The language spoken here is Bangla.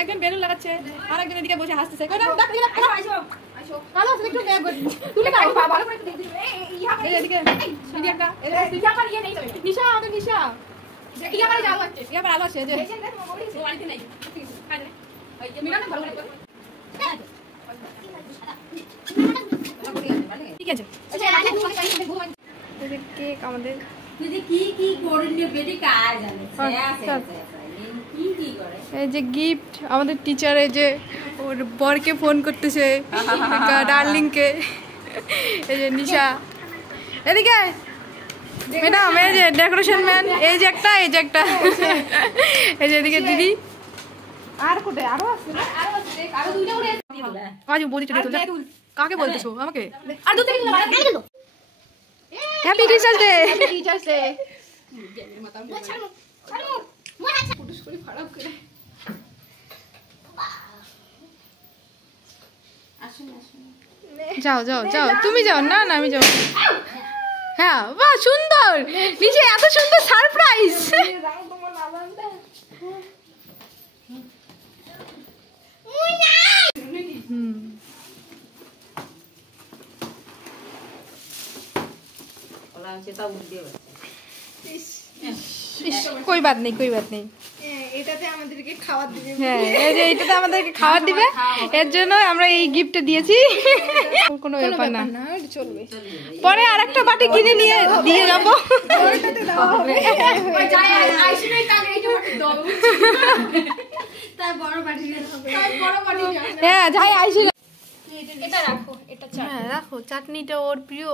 একজন বেলুন লাগাচ্ছে আর একজন এদিকে বসে হাসতেছে আলো আছে ঠিক আছে কেক আমাদের এই যে গিফট আমাদের টিচারে যে ওর বরকে ফোন করতেছে ডার্লিং কে এই যে নিশা এদিকে ম্যাডাম এই যে ডেকোরেশন ম্যান এই যে একটা এই যে একটা এই যে এদিকে দিদি আর কোথায় আরো আছে আরো দুইটা করে আজ বডিটা দিয়ে তুল কাকে বলতেছো আমাকে আর দুটো দিন দিল happy teachers day happy teachers day মাথা ছাড়ো ছাড়ো মই আচ্ছা ফুটুস করে ফাড়াও করে আসুন আসুন যাও যাও যাও তুমি যাও না না আমি যাও হ্যাঁ বাহ সুন্দর নিচে এত সুন্দর সারপ্রাইজ তোমার না জানতে মুই না कोई बात नहीं এটাতে আমাদেরকে খাবার দিবে হ্যাঁ এই যে এটাতে আমাদেরকে খাবার দিবে এর জন্য আমরা এই গিফট দিয়েছি কোনো ব্যাপার না চলবে পরে আরেকটা বাটি কিনে নিয়ে দিয়ে যাব ওটাতে দাও ওই যাই আইসিনে টাকা এই বাটি দাও তাই বড় বাটি নিয়ে হবে তাই বড় বাটি হ্যাঁ যাই আইসিনে এটা রাখো এটা চাটনি হ্যাঁ রাখো চাটনিটা ওর প্রিয়